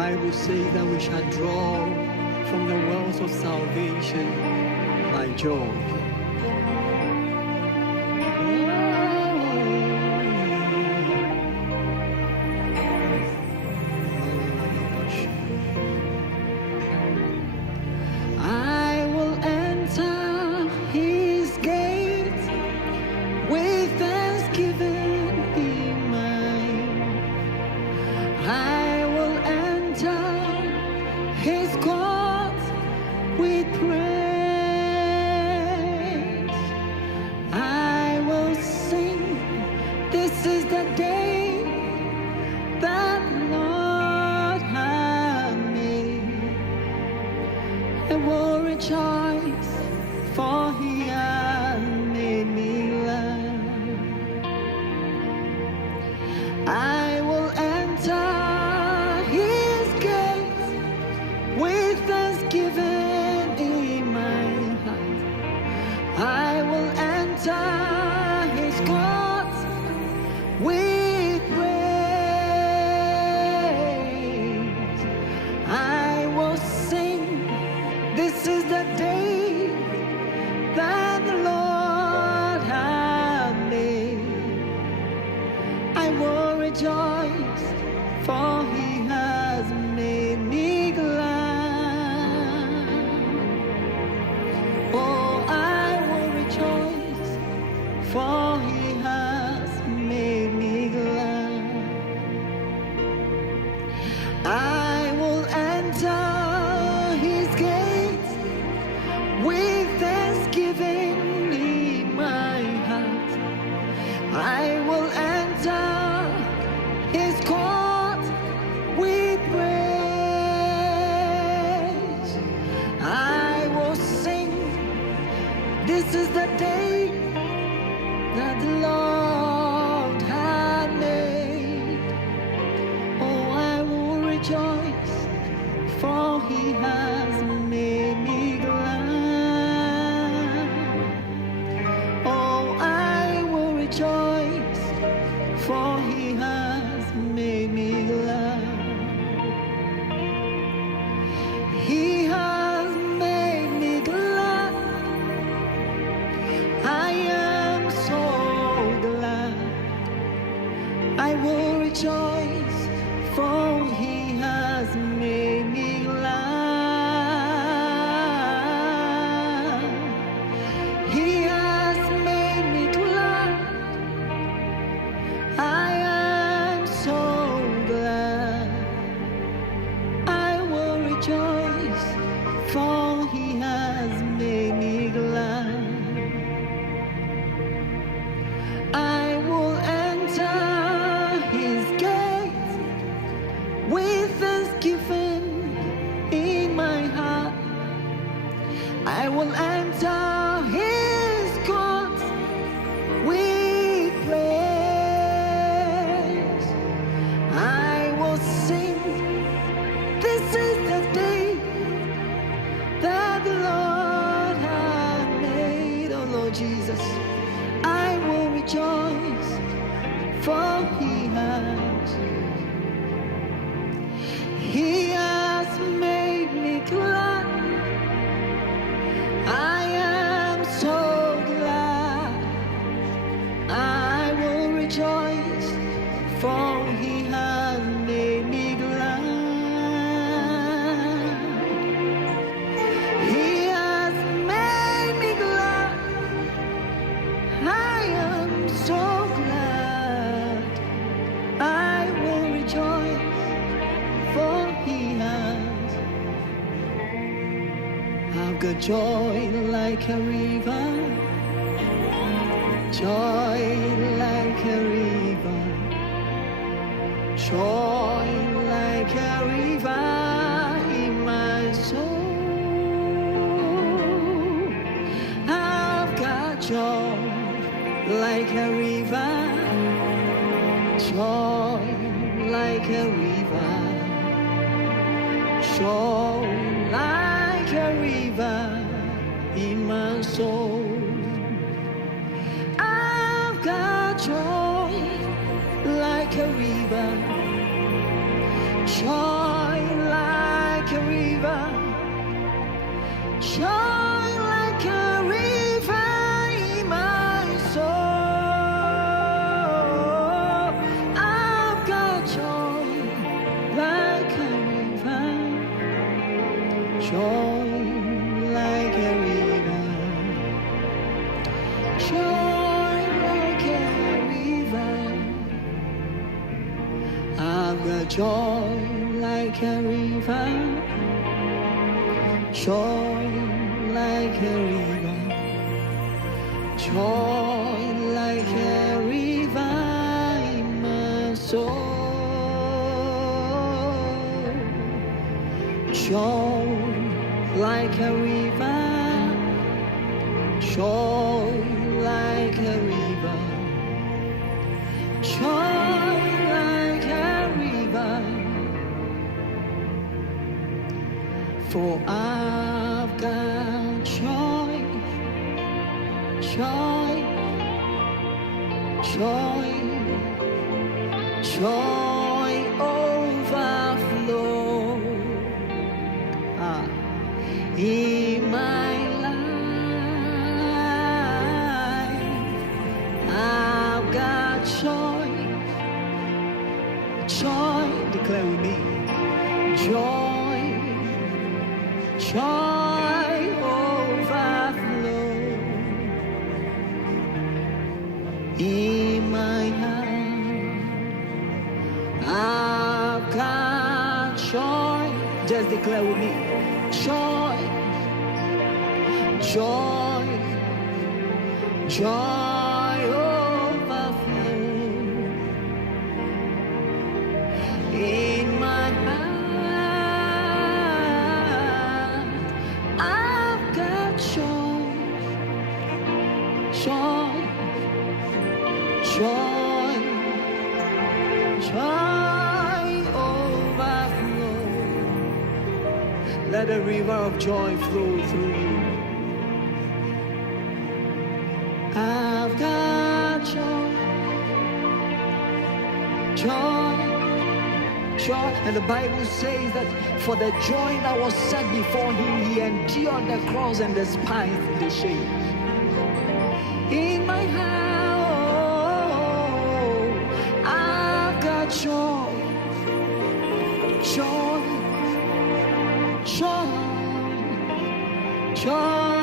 Bible says that we shall draw from the wells of salvation by joy. I will enter his gates with thanksgiving in mind. I will enter his courts with praise. I will sing, this is the day that the Lord has made. I will rejoice, for he has made me glad. I will enter his gates with thanksgiving in my heart. I will enter his courts with praise. I will sing, this is the day that the Lord has made. I will rejoice, for he has made me glad. Oh, I will rejoice, for he has made me glad. I will enter his gates with thanksgiving in my heart. I will enter his court with praise. I will sing, this is the day that the Lord had made. Oh, I will rejoice, for he has made me glad. Oh, I will rejoice, for he has made me glad. He has made me glad. I am so glad. I will rejoice, for he has made me glad. He has made me glad. I am so glad. I will rejoice, for he has made me glad. I will enter his gates with thanksgiving in my heart. I will enter his courts with praise. I will sing, this is the day that the Lord has made. Oh Lord Jesus, I will rejoice, for he has made me glad. I am so glad. I will rejoice, for he has made me glad. He has made me glad. I am so glad. I will rejoice, for he has. I've got joy like a river, joy like a river, joy like a river in my soul. I've got joy like a river, joy like a river, joy like a river in my soul. I've got joy like a river, joy river, joy like a river in my soul. I've got joy like a river, joy like a river, joy like a river. I've got joy like a river, joy like a river, joy like a river in my soul. Joy like a river, joy like a river, joy like a river. For I've got joy, joy, joy, joy overflow in my life. I've got joy, joy, declare with me, joy, joy overflow in my heart. I've got joy, just declare with me, joy, joy, joy overflow in my heart. I've got joy, joy, joy, joy overflow. Let the river of joy flow through you. I've got joy, joy, joy. And the Bible says that for the joy that was set before him, he endured the cross and despised the shame. In my heart, I've got joy, joy, joy, joy.